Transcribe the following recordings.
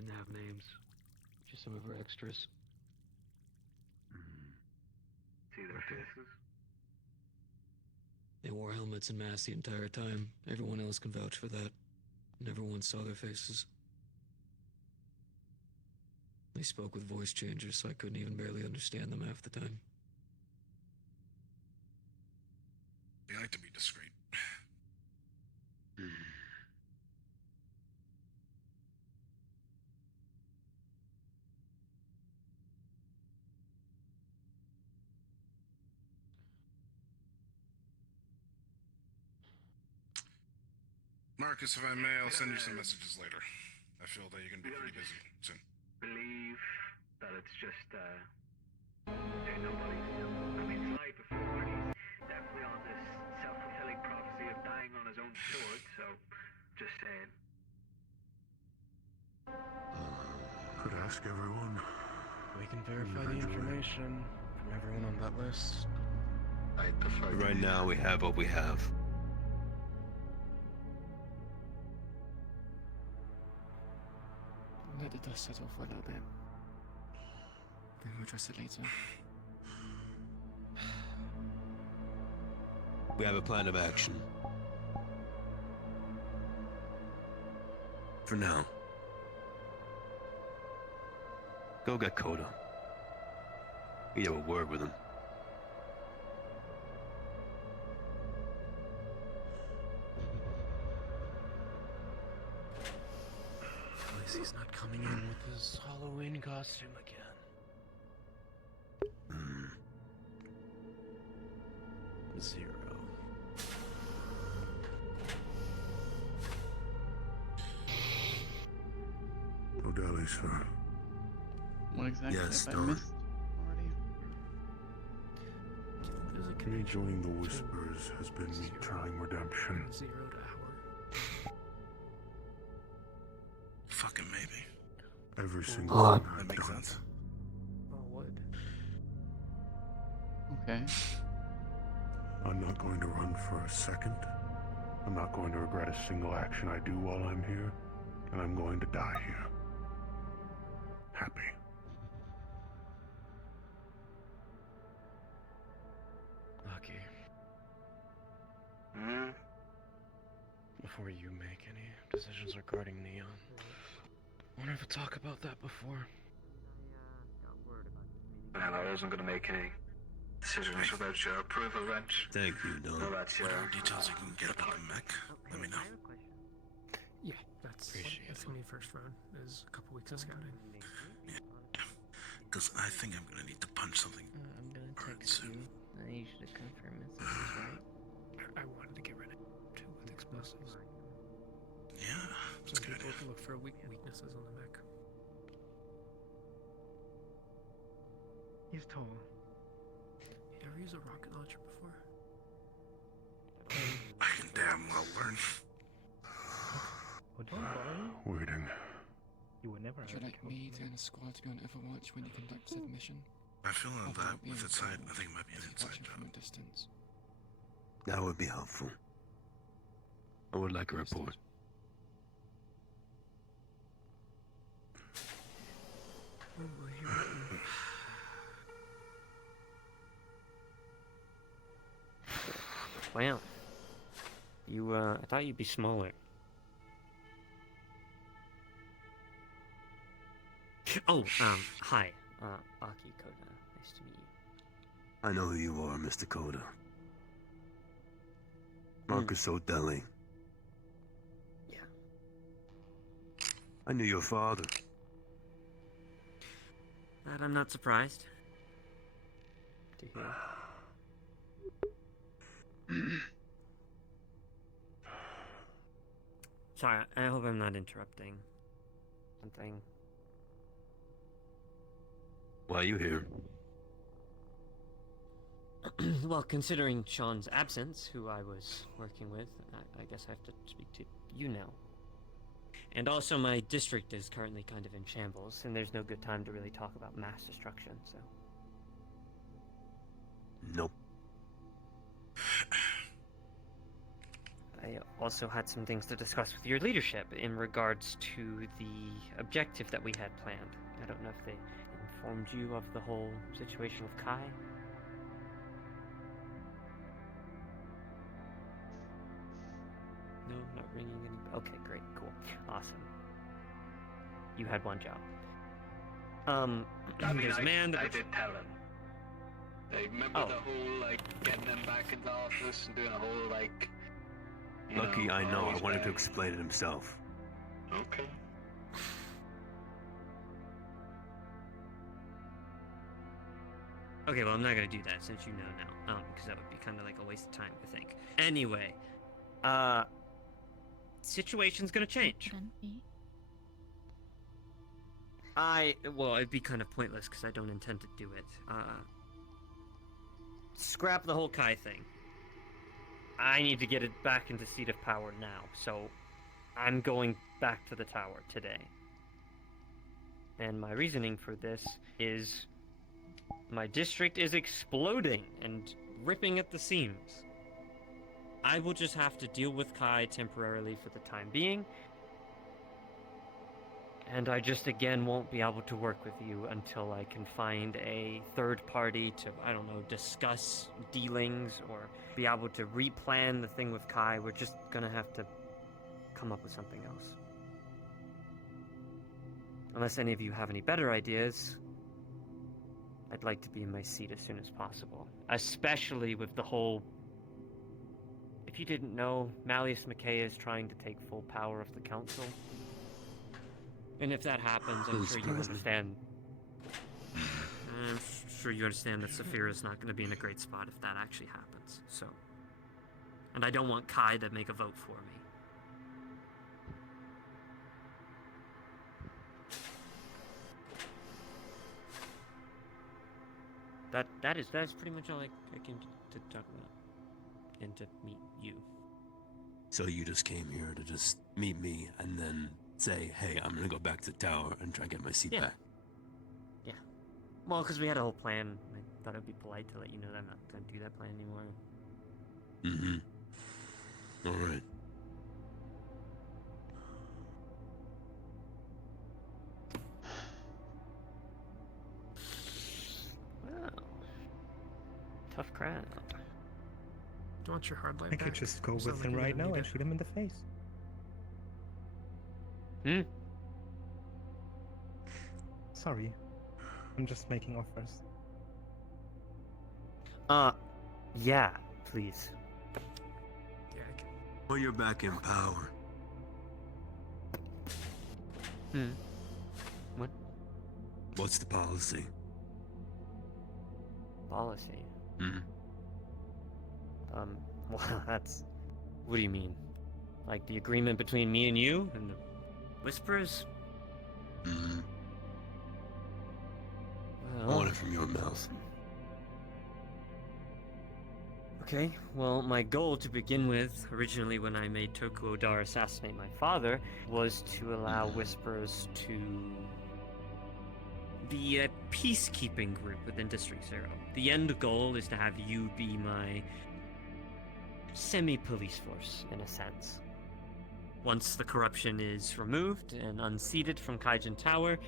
didn't have names. Just some of her extras. See their faces? They wore helmets and masks the entire time. Everyone else can vouch for that. Never once saw their faces. They spoke with voice changers, so I couldn't even barely understand them half the time. They like to be discreet. Marcus, if I may, I'll send you some messages later. I feel that you're going to be pretty busy soon. Believe that it's just, nobody. I mean, Sly before, he's definitely on this self-fulfilling prophecy of dying on his own sword, so just saying. Could ask everyone. We can verify the information from everyone on that list. I prefer. Right now, we have what we have. Let the dust settle for a little bit. Then we'll address it later. We have a plan of action. For now. Go get Coda. You have a word with him. At least he's not coming in with his Halloween costume again. Zero. O'Dally, sir. What exactly Yes, have I Don. missed already? Rejoining the Whispers has been me trying redemption. 0 to hour. Fucking maybe. Every single What? thing I've That makes done. sense. Oh, would. Okay. I'm not going to run for a second. I'm not going to regret a single action I do while I'm here. And I'm going to die here. Happy. Lucky. Hmm? Before you make any decisions regarding Neon, wanna have a talk about that before? Well, I wasn't going to make any decisions without your approval, Wrench. Thank you, Don. Well, that's your... Whatever details you can get about the mech, let me know. Yeah, that's Appreciate that's it. gonna be first round. Is a couple weeks of scouting. Because I think I'm going to need to punch something. I'm gonna Alright, text so- you. I need you to confirm if this is right. I wanted to get rid of two with explosives. Yeah, that's Some a good people idea. look for weaknesses on the mech. He's tall. You ever use a rocket launcher before? I can damn well learn. Would you borrow? Waiting. You would never Would you have like me and a squad to be on Overwatch when you conduct said mission? I feel on Although that it'll be with in its side, the I think it might be an inside watching job. from a distance. That would be helpful. I would like a report. Oh boy, here we go. Wow. You, I thought you'd be smaller. Oh, hi. Aki Koda. Nice to meet you. I know who you are, Mr. Coda. Marcus O'Delly. Yeah. I knew your father. That I'm not surprised to hear. Sorry, I hope I'm not interrupting something. Why are you here? Well, considering Sean's absence, who I was working with, I guess I have to speak to you now. And also, my district is currently kind of in shambles, and there's no good time to really talk about mass destruction, so... Nope. I I also had some things to discuss with your leadership in regards to the objective that we had planned. I don't know if they informed you of the whole situation with Kai. No, not ringing any. Okay, great, cool, awesome. You had one job. I mean, There's a man that I did tell him. Like, remember Oh. the whole, like, getting them back into office and doing a whole, like... you Lucky I know. I always want him to bang. explain it himself. Okay. Okay, well, I'm not gonna do that since you know now, because that would be kind of like a waste of time, I think. Anyway, situation's gonna change. Well, it'd be kind of pointless because I don't intend to do it. Scrap the whole Kai thing. I need to get it back into seat of power now, so I'm going back to the tower today. And my reasoning for this is my district is exploding and ripping at the seams. I will just have to deal with Kai temporarily for the time being. And I just, again, won't be able to work with you until I can find a third party to, I don't know, discuss dealings or be able to replan the thing with Kai. We're just gonna have to come up with something else. Unless any of you have any better ideas, I'd like to be in my seat as soon as possible. Especially with the whole... If you didn't know, Malleus McKay is trying to take full power of the council. And if that happens, I'm Who's sure you president? understand. I'm sure you understand that Saphira's not going to be in a great spot if that actually happens. So, and I don't want Kai to make a vote for me. That's pretty much all I came to talk about, and to meet you. So you just came here to just meet me and then say, hey, I'm gonna go back to the tower and try and get my seat Yeah. back. Yeah. Well, because we had a whole plan. I thought it would be polite to let you know that I'm not going to do that plan anymore. Mm-hmm. All right. Wow. Tough crowd. Do you want your hard light I back? could just go Sounds with like him you're right gonna now need and it. shoot him in the face. Hmm? Sorry. I'm just making offers. Yeah, please. Yeah, I can. Well, you're back in power. Hmm? What? What's the policy? Policy? Hmm? Well, that's... What do you mean? Like the agreement between me and you and the Whispers? Mm-hmm. I Well... want it from your mouth. Okay, well, my goal to begin with, originally when I made Toku Odar assassinate my father, was to allow Whispers to be a peacekeeping group within District Zero. The end goal is to have you be my semi-police force, in a sense. Once the corruption is removed and unseated from Kaijin Tower,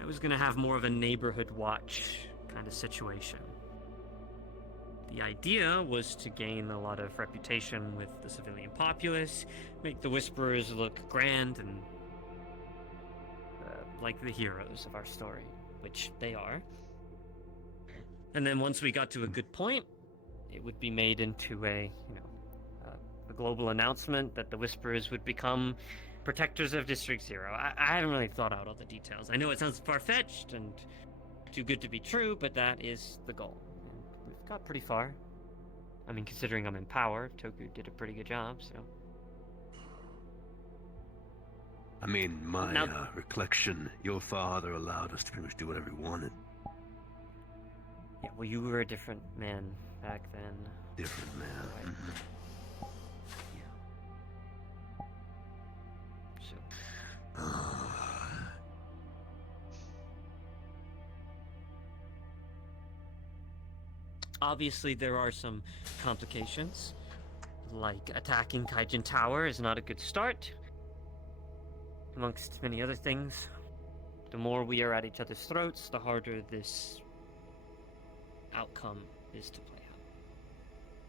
I was gonna have more of a neighborhood watch kind of situation. The idea was to gain a lot of reputation with the civilian populace, make the Whisperers look grand and like the heroes of our story, which they are. And then once we got to a good point, it would be made into a global announcement that the Whisperers would become protectors of District Zero. I haven't really thought out all the details. I know it sounds far-fetched and too good to be true, but that is the goal. And we've got pretty far. I mean, considering I'm in power, Toku did a pretty good job, so... I mean, my Now- recollection, your father allowed us to pretty much do whatever we wanted. Yeah, well, you were a different man back then. Different man. Right. Mhm. So... Obviously, there are some complications like attacking Kaijin Tower is not a good start. Amongst many other things, the more we are at each other's throats, the harder this outcome is to play out.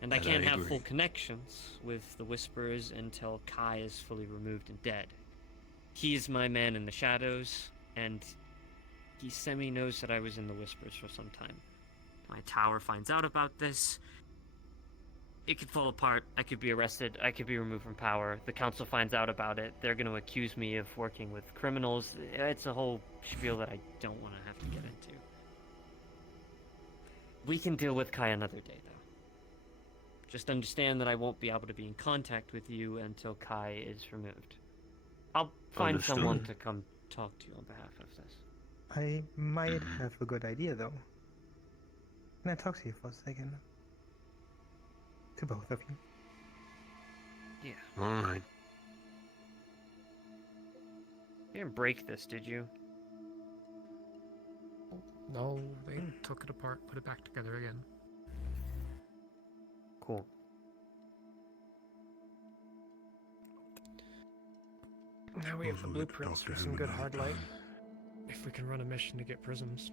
And I That can't I have full agree. connections with the Whisperers until Kai is fully removed and dead. He's my man in the shadows, and he semi-knows that I was in the Whispers for some time. My tower finds out about this. It could fall apart. I could be arrested. I could be removed from power. The council finds out about it. They're going to accuse me of working with criminals. It's a whole spiel that I don't want to have to get into. We can deal with Kai another day, though. Just understand that I won't be able to be in contact with you until Kai is removed. I'll find Understood. someone to come talk to you on behalf of this. I might have a good idea, though. Can I talk to you for a second? To both of you. Yeah. All right. You didn't break this, did you? No, they took it apart, put it back together again. Cool. Now we have the Suppose we'll get to blueprints talk for to some him good another hard light. time. If we can run a mission to get prisms.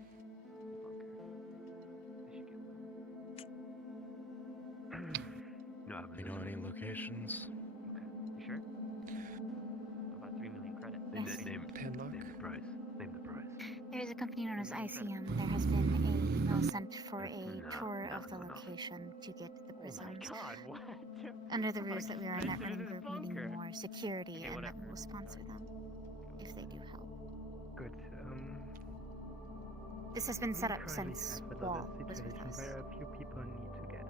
We know any locations? You sure? About 3 million credits. Padlock. There is a company known as ICM. There has been a email sent for a tour of the location to get the prisms. what? Under the ruse that we are a net running This is group bunker. needing more security Okay, and that whatever. we will sponsor them if they do help. Good. This has been set up currently since have Wall another was with situation us. where a few people need to get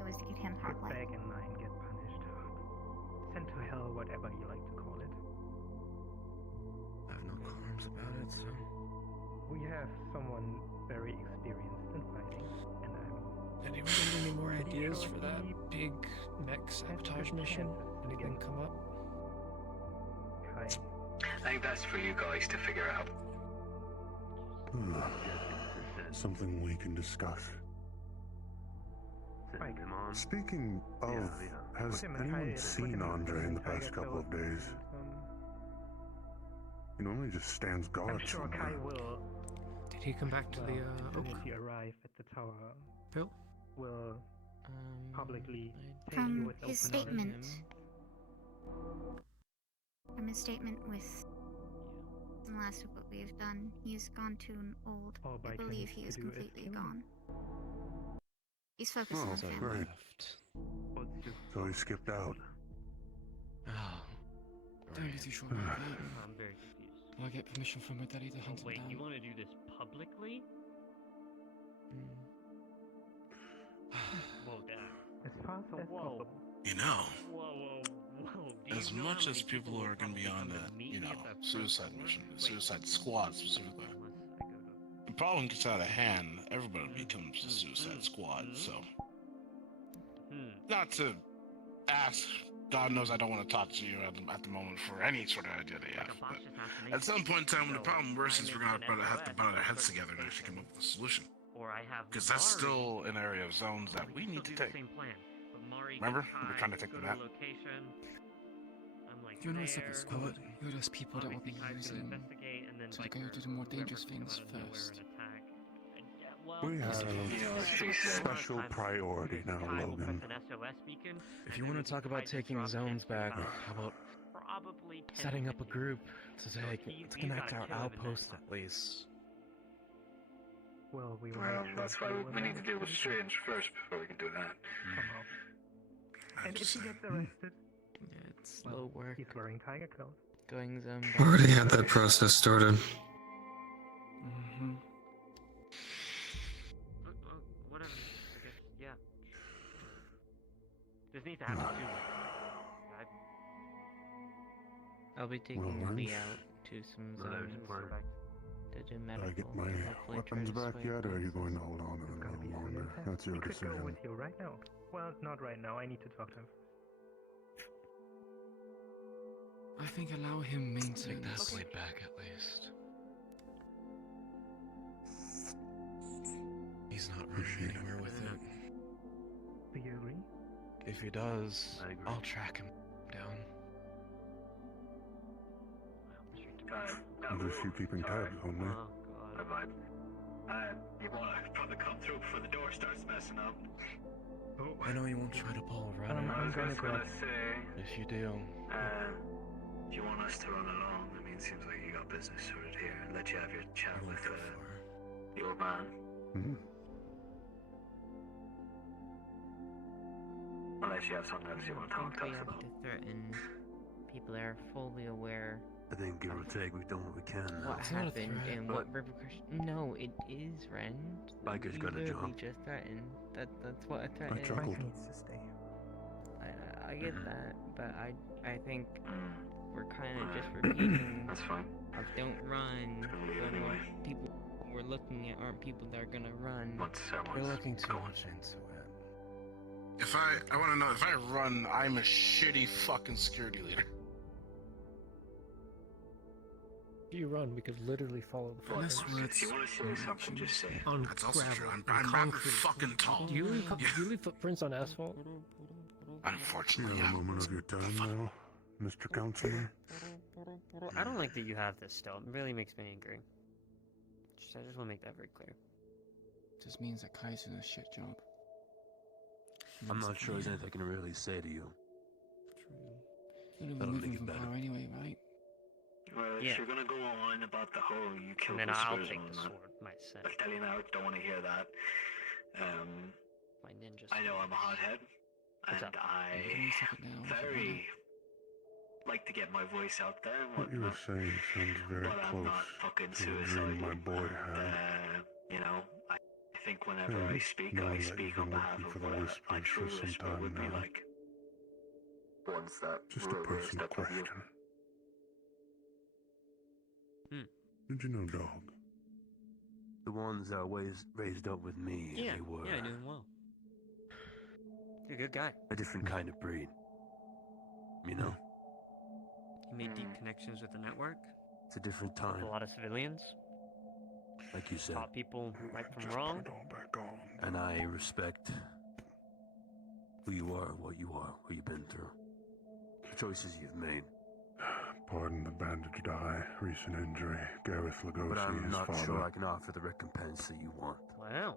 It was to get him hard put light. back in line, get punished, sent to hell, whatever you like to call it. I have no qualms about it, so. We have someone very experienced in fighting, and Anyone got any more Pretty ideas sure for that he big mech sabotage mission? Anything come up? Kai. I think that's for you guys to figure out. Something we can discuss. Mike, Speaking of, has put him in anyone Kai- seen put him Andre in the Kai past couple of Phil, days? He normally just stands guard I'm sure Kai somewhere. will. Did he come back to the as soon oak? as you arrive at the tower, Bill? will publicly take you From with his open arms. statement, from his statement with the last of what we have done, he has gone to an old. All I Vikings believe he to is do is completely kill you. gone. He's focused Oh, on so family. great. So he skipped out. Oh. Don't be too sure about that. I'm very confused. Will I get permission from my daddy to hunt him Wait, down? you want to do this publicly? Whoa, Dad. As fast as Whoa. possible. You know, Whoa. Do as you know much how as many people are going to will be on probably that, come to meet you me know, at the front suicide door? mission, Wait, suicide squad specifically. unless I go to- The problem gets out of hand, everybody becomes a suicide squad, so. Not to ask, God knows I don't want to talk to you at the moment for any sort of idea that you have. But at some point in time, when the problem worsens, we're going to have to put our heads together and actually come up with a solution. Or I have Because that's Mari. still an area of zones that we need to take. Remember? We were trying to take the map. You're not a separate squad. You're just people that will be using to go do the more dangerous things first. We have special priority now, Logan. If you want to talk about taking zones back, how about setting up a group to connect our outposts at least? Well, we will Well, make sure that's why you we need to deal with understand Strange first before we can do that. somehow. And if he gets arrested, It's slow work. he's wearing tiger clothes. Going zone. Already had that process started. Mm-hmm. Whatever. I guess, yeah. This needs to happen soon. I'll be taking Well, Lee Lance, out to some Well, zones to do Did medical. I get my hopefully try weapons to back sway yet, or are you places. going to hold on to them a Gonna be little serious longer? test. That's your He could go decision. with you right now. Well, not right now. I need to talk to him. I think allow him Take maintain that this. blade back at least. He's not running anywhere with it. Do you agree? If he does, I agree. I'll track him down. At least you keeping tabs on me. Oh god. Bye-bye. You want to probably come through before the door starts messing up. Oh. I know you won't try to pull a runner. I'm gonna go. say, If you do, do you want us to run along? I mean, it seems like you got business sorted here. Let you have your chat I won't with go far. the old man. Hmm? Unless you have something else you want to talk to we us have about. to threaten people that are fully aware I think give or take, we've done what we can now. what It's not a happened threat, and what repercussions. No, it is, Ren. Biker's You got a literally job. just threatened. That's what a threat I is. chuckled. Mike needs to stay. I get Mhm. that, but I think we're kind of just Mm, repeating that's fine. of don't run Gonna leave when anyway. people we're looking at aren't people that are gonna run. Once You're everyone's looking too going. much into it. If I want to know, if I run, I'm a shitty fucking security leader. If you run, we could literally follow the Well, Unless footprints. we're if you want to say something, just say it. on That's also gravel true. and I'm rather concrete. fucking tall. Do you leave footprints on asphalt? You Unfortunately, have a yeah. moment of your time now, Mr. Councilman. I don't like that you have this still. It really makes me angry. I just want to make that very clear. Just means that Kai's doing a shit job. I'm not sure there's anything I can really say to you. You're That'll moving make it from better. power anyway, right? Well, if Yeah. you're gonna go on about the whole you And killed then the I'll Spurs take and the all that, sword myself. I'll tell you now, don't want to hear that. My ninja I know I'm a hothead, What's and up? You can I take it now if you want very like to get my voice out there and What you were whatnot, saying sounds very but I'm close not fucking to a dream suicidal. my boy and, had. you know, I think whenever And I speak knowing that speak you've on been behalf working of for the what Whispers a true for some whisperer time would be now. like. Ones that Just a were raised personal up with you. question. Hmm. Did you know Dog? The ones that were raised up with me, Yeah, they were yeah, I knew him well. You're a good guy. a different kind of breed. You know, He made deep connections with the network. it's a different Killed time, a lot of civilians. like you said. Taught people right from Just wrong. put it all back on. And I respect who you are, what you are, what you've been through, the choices you've made. Pardon the bandaged eye, recent injury, Gareth But Lugosi, I'm his not father. sure I can offer the recompense that you want. Wow.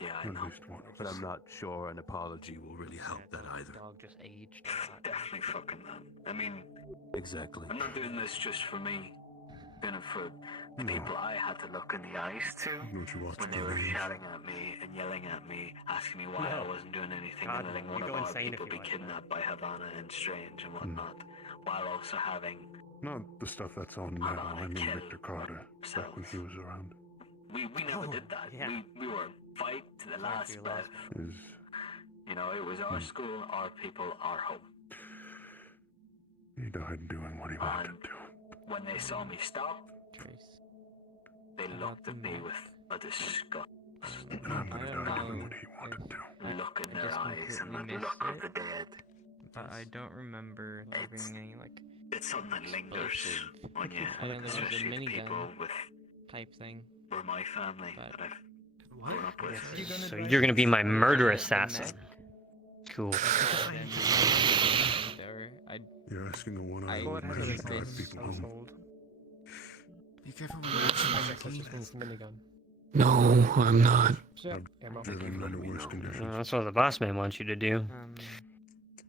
Yeah, I At know. least one of But us. I'm not sure an apology will really help Yeah, that the either. Dog just aged a lot. Definitely fucking that. I mean, Exactly. I'm not doing this just for me. Doing it for the No. people I had to look in the eyes to Don't you watch when the they were games? shouting at me and yelling at me, asking me why No. I wasn't doing anything, God, and letting no. one You of go our insane if people you be watch that. kidnapped by Havana and Strange and whatnot, while also having Not the stuff that's on now. I mean kill Victor Carter, back when he was around. we never Oh, did that. yeah. We were fight to the Fight last to your breath. last Is You know, it was our school, our people, our home. he died doing what he wanted to. When they saw me stop, Trace. they About looked the at me map. with a disgust And I'm gonna I don't die doing know what he wanted to. look in I their just eyes and completely that look missed of the dead. But I don't remember there It's- being any like It's something that lingers explosive. on you, I know there was a especially the people minigun with type thing. were my family But- that I've What? grown up with. So you're gonna be my murder The assassin. mech. Cool. Then there, You're asking a one-eyed What man has to it drive been people home. Household. Be careful when I you're guess that watching just means minigun. No, I'm not. So, ammo. I've driven under worse conditions. That's what the boss man wants you to do. um,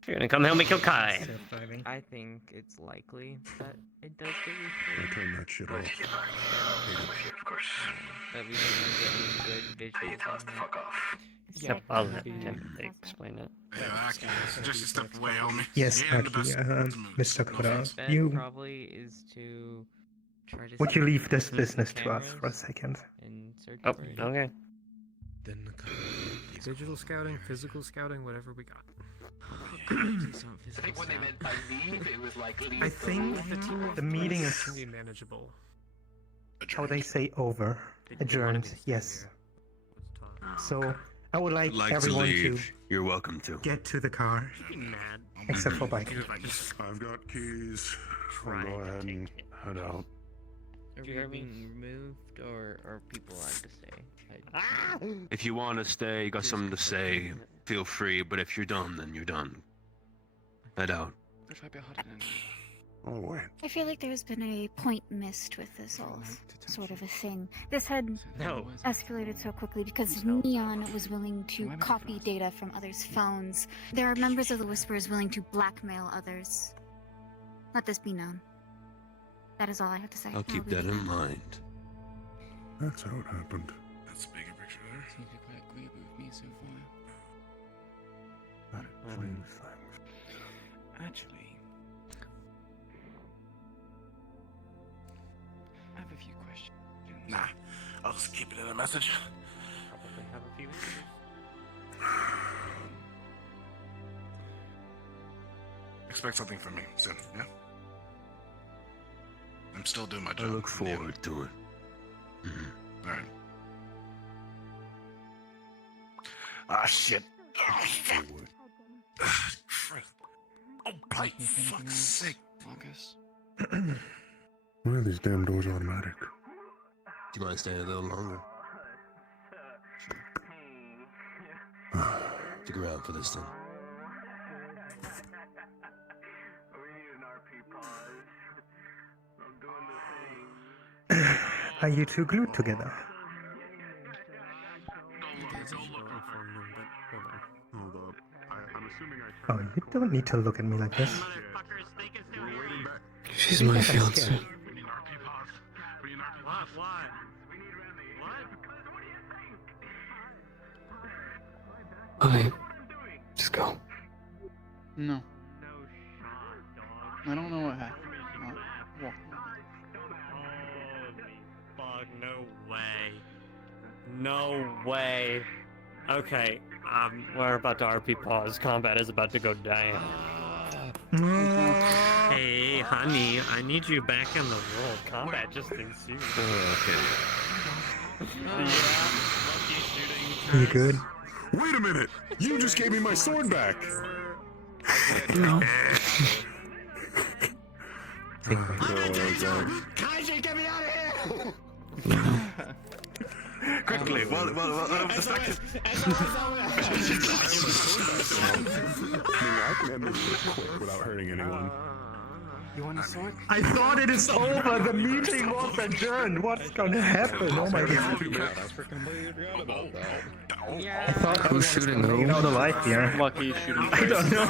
You're gonna come help me kill Kai. Self-driving. I think it's likely that it does get I reported. turned that shit Right, off. you I'm with you, of course. That we don't get any good How you visuals tell us on to it. fuck off. Yep, I'll let him explain it. Yeah, actually, just a step away, homie. Yes, You ain't the Aki, best Mr. No Koda, offense. Bet you probably is to try to would see you leave this the business to us for a cameras second? and search Oh, for it. okay. Then the Digital scouting, physical scouting, whatever we got. I think when they meant by leave, it was like leave I think The team of the meeting police is can be manageable. how they say over. Adjourned, yes. So I would like everyone to You're welcome to. get to the car, Mad. except for Bike. If I just I've got keys. I'll try go to ahead and take it. head out. Are we being removed or are people allowed to stay? If you want to stay, you got something to say, feel free, but if you're done, then you're done. Head out. Oh, wait. I feel like there's been a point missed with this whole sort of a thing. This had escalated so quickly because Neon was willing to copy data from others' phones. There are members of the Whisperers willing to blackmail others. Let this be known. That is all I have to say. I'll keep that in mind. That's how it happened. That's the bigger picture there. Seems to be quite agreeable with me so far. That explains things. Actually, I have a few questions. Nah, I'll just keep it in a message. Probably have a few issues. Expect something from me soon, yeah? I'm still doing my I job. look forward to it. Alright. Ah, shit. Oh, fuck. Oh, by fuck's sake. Marcus. Why are these damn doors automatic? Do you mind staying a little longer? Stick around for this thing. Are you two glued together? Hold up. I'm assuming Oh, you don't need to look at me like this. She's my fiance. Hi. Just go. No. I don't know what happened. Walk. Fuck, no way. No way. Okay, we're about to RP pause. Combat is about to go down. Hey, honey, I need you back in the world. Combat just ensued. Okay. You good? Wait a minute! You just gave me my sword back! No. Kaiji, get me out of here! No. Quickly, well, I can end this quick without hurting anyone. You want a sword? I thought it is over. The meeting was adjourned. What's gonna happen? Oh my god. Yeah. I thought I was shooting who? out alive here. Lucky shooting. I don't know.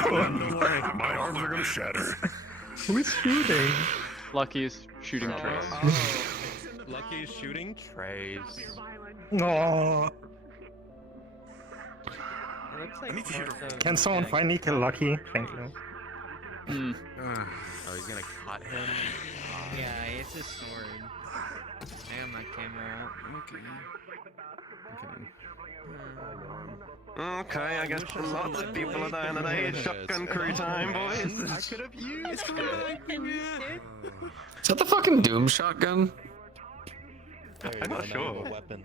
My arms are gonna shatter. Who's shooting? Lucky is shooting Trace. Lucky's shooting Trace. Oh. Can someone find me kill Lucky? Thank you. Oh, he's gonna cut him? Yeah, it's a sword. I got my camera out. Okay, I guess lots of people are dying today. Shotgun crew time, boys. I could have used it. Is that the fucking Doom shotgun? I'm not sure. Weapon.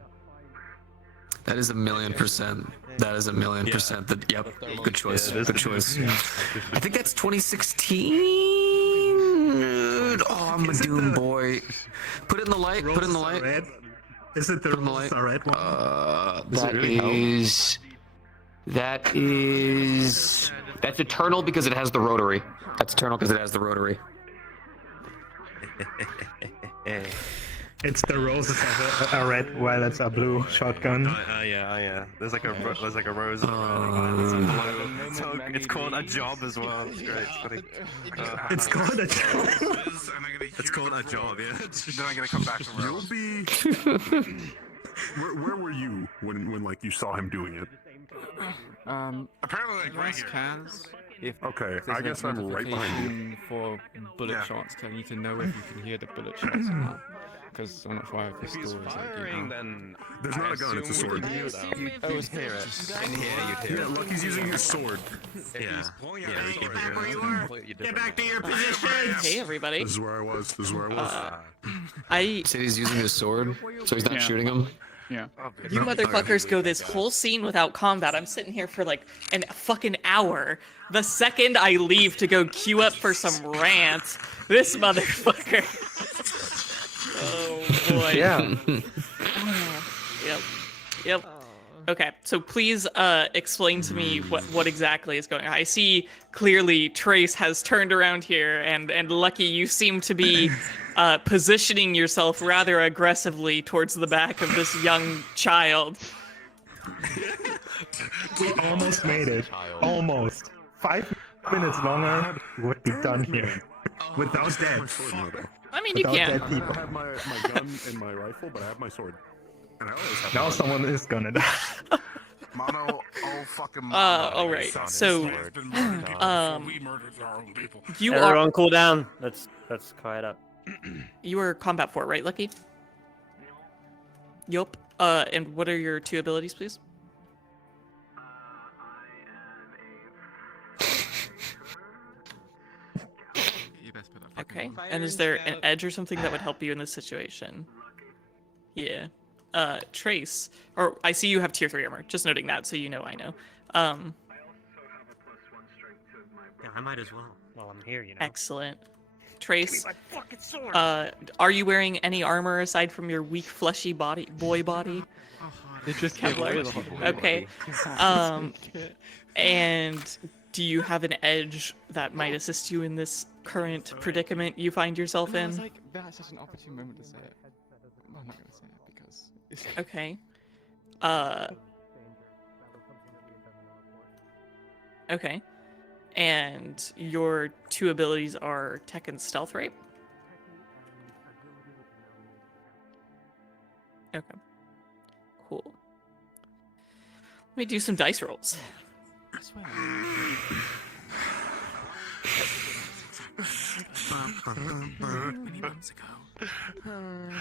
That is 1,000,000%. That is 1,000,000%. Yep. Good choice. Good choice. I think that's 2016. Oh, I'm a Doom boy. Put it in the light. Put it in the light. Is it the red one? That's Eternal because it has the rotary. That's Eternal because it has the rotary. It's the roses have a red, while it's a blue shotgun. Yeah. There's like a rose. So it's called a job as well. It's great. It's called a job. It's called a job. Yeah. Then I'm gonna come back to You'll be. Where were you when like you saw him doing it? Apparently, like right here. Okay, I guess I'm right behind you. For bullet shots, telling you to know if you can hear the bullet shots or not. Because I'm not sure if If he's firing, then There's not a gun, it's a sword. I would hear it. And here you'd hear Yeah, it. Lucky's using his sword. Yeah. Get back where you are. Get back to your positions! Hey everybody. This is where I was. I Said he's using his sword, so he's not shooting him. Yeah. You motherfuckers go this whole scene without combat. I'm sitting here for like a fucking hour. The second I leave to go queue up for some rant, this motherfucker. Oh boy. Yeah. Yep. Okay, so please explain to me what exactly is going on. I see clearly Trace has turned around here, and Lucky, you seem to be positioning yourself rather aggressively towards the back of this young child. We almost made it. Almost. 5 minutes longer would be done here. Without dead. I mean, you Without can. dead people. I have my gun and my rifle, but I have my sword. And I always have Now someone is gonna die. Mono, oh fucking mono. All right. So, we murdered our own people. You Everyone cool down. Let's quiet up. You are combat 4, right, Lucky? Yup. And what are your 2 abilities, please? Okay. And is there an edge or something that would help you in this situation? Yeah. Trace. Or I see you have tier 3 armor. Just noting that so you know I know. Yeah, I might as well. While I'm here, you know. Excellent. Trace, are you wearing any armor aside from your weak, fleshy boy body? It just gave away the whole Okay. And do you have an edge that might assist you in this current predicament you find yourself No, it's in? like, that's such an opportune moment to say it. I'm not gonna say it because it's... Okay. Okay. And your 2 abilities are tech and stealth, right? Okay. Cool. Let me do some dice rolls. I swear.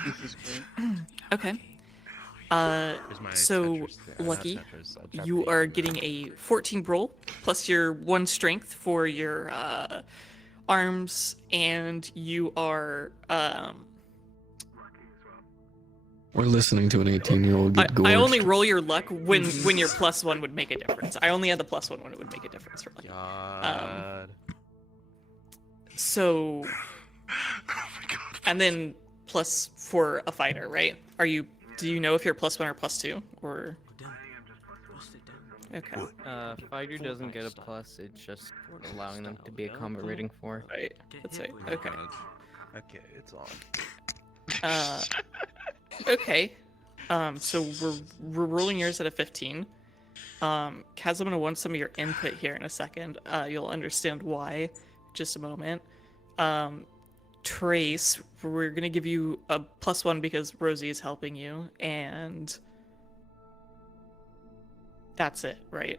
This is great. Okay. So, Lucky, you are getting a 14 roll, plus your 1 strength for your arms, and you are... We're listening to an 18-year-old get gorged. I only roll your luck when your +1 would make a difference. I only had the +1 when it would make a difference for Lucky. So... And then plus for a fighter, right? Do you know if you're +1 or +2, or? Okay. Fighter doesn't get a plus, it's just allowing them to be a combat rating 4. Right, that's right, okay. Okay, it's on. Okay. So we're rolling yours at a 15. Kaz, I'm gonna want some of your input here in a second. You'll understand why. Just a moment. Trace, we're gonna give you a +1 because Rosie is helping you, and that's it, right?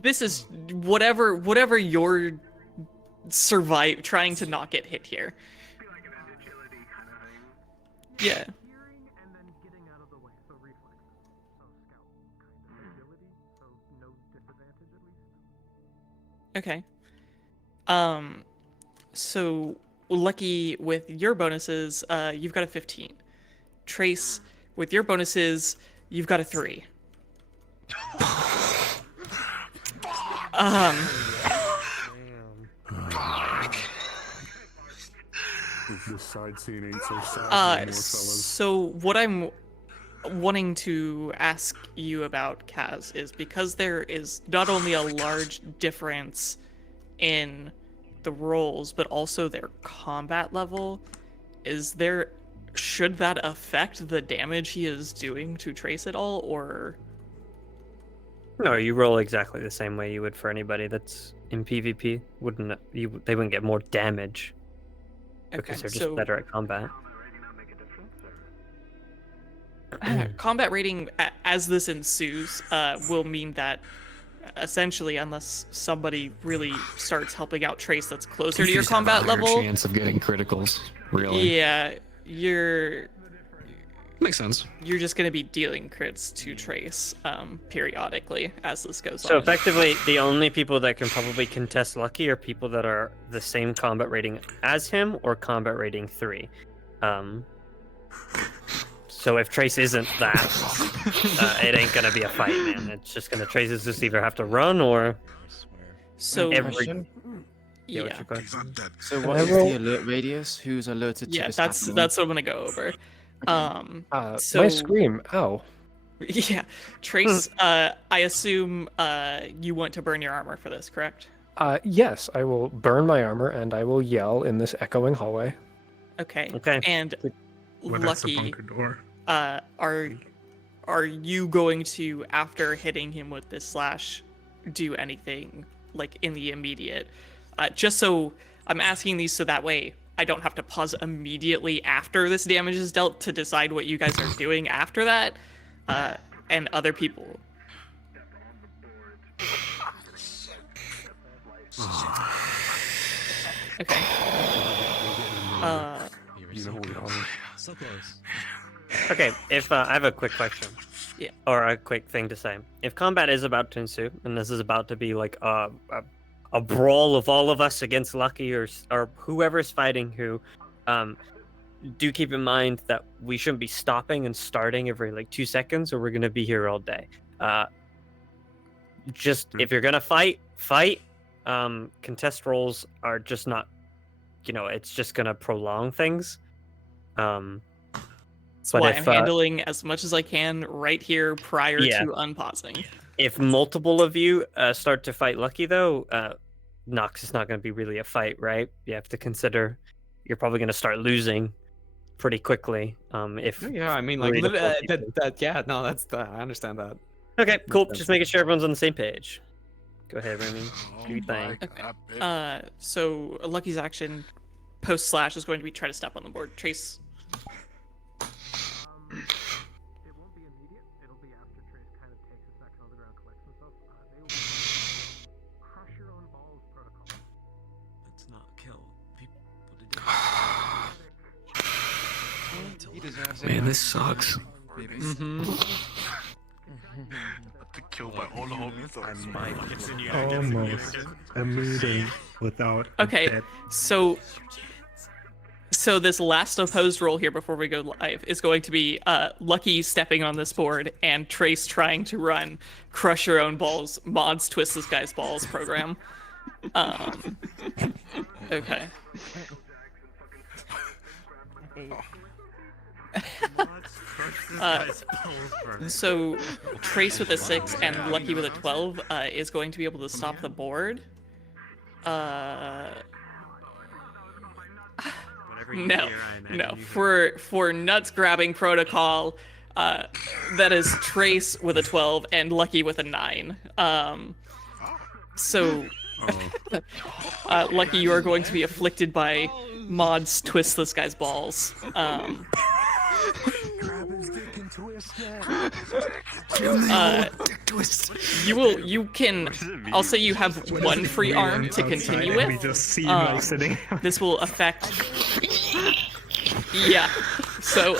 This is whatever you're trying to not get hit here. Yeah. Okay. So Lucky, with your bonuses, you've got a 15. Trace, with your bonuses, you've got a 3. This side scene ain't so sad anymore, fellas. So what I'm wanting to ask you about, Kaz, is because there is not only a large difference in the roles, but also their combat level, should that affect the damage he is doing to Trace at all, or? No, you roll exactly the same way you would for anybody that's in PvP. They wouldn't get more damage because they're just better at combat. Combat rating, as this ensues, will mean that essentially, unless somebody really starts helping out Trace that's closer to your combat level, chance of getting criticals, really. Yeah, Makes sense. You're just going to be dealing crits to Trace periodically as this goes on. So effectively, the only people that can probably contest Lucky are people that are the same combat rating as him or combat rating 3. So if Trace isn't that, it ain't gonna be a fight, man. It's just gonna Trace is just either have to run or. So Yeah. What's Yeah. your question? So what is the alert radius? Who's alerted to Yeah, this that's happening? that's what I'm gonna go over. So My scream. Ow. yeah, Trace. I assume you want to burn your armor for this, correct? Yes, I will burn my armor and I will yell in this echoing hallway. Okay. Okay. And Well, that's a Lucky, bunker door. are you going to, after hitting him with this slash, do anything like in the immediate? Just so I'm asking these so that way I don't have to pause immediately after this damage is dealt to decide what you guys are doing after that, and other people. Okay. So close. Okay, if I have a quick question. Yeah. Or a quick thing to say. If combat is about to ensue, and this is about to be like a brawl of all of us against Lucky or whoever's fighting who, do keep in mind that we shouldn't be stopping and starting every like 2 seconds, or we're gonna be here all day. Just if you're gonna fight. Contest rolls are just not, it's just gonna prolong things. So I'm handling as much as I can right here prior to unpausing. If multiple of you start to fight Lucky, though, Nox is not going to be really a fight, right? You have to consider you're probably going to start losing pretty quickly. Yeah, I mean, like I understand that. Okay, cool. Just making sure everyone's on the same page. Go ahead, Remy. Do your thing. Okay. So Lucky's action post slash is going to be try to step on the board. Trace. It won't be immediate. It'll be after Trace kind of takes a second on the ground, collects himself. They will be crush your own balls protocol. Let's not kill people to Man, this sucks. To kill by all the homies. Almost a meeting without. Okay, so this last opposed roll here before we go live is going to be Lucky stepping on this board and Trace trying to run crush your own balls, mods twist this guy's balls program. Okay. So Trace with a 6 and Lucky with a 12 is going to be able to stop the board. No. For nuts grabbing protocol, that is Trace with a 12 and Lucky with a 9. Lucky, you are going to be afflicted by mods twist this guy's balls. Grab his dick and twist You can. I'll say you have one free arm to continue with. We just see like sitting. This will affect. Yeah. So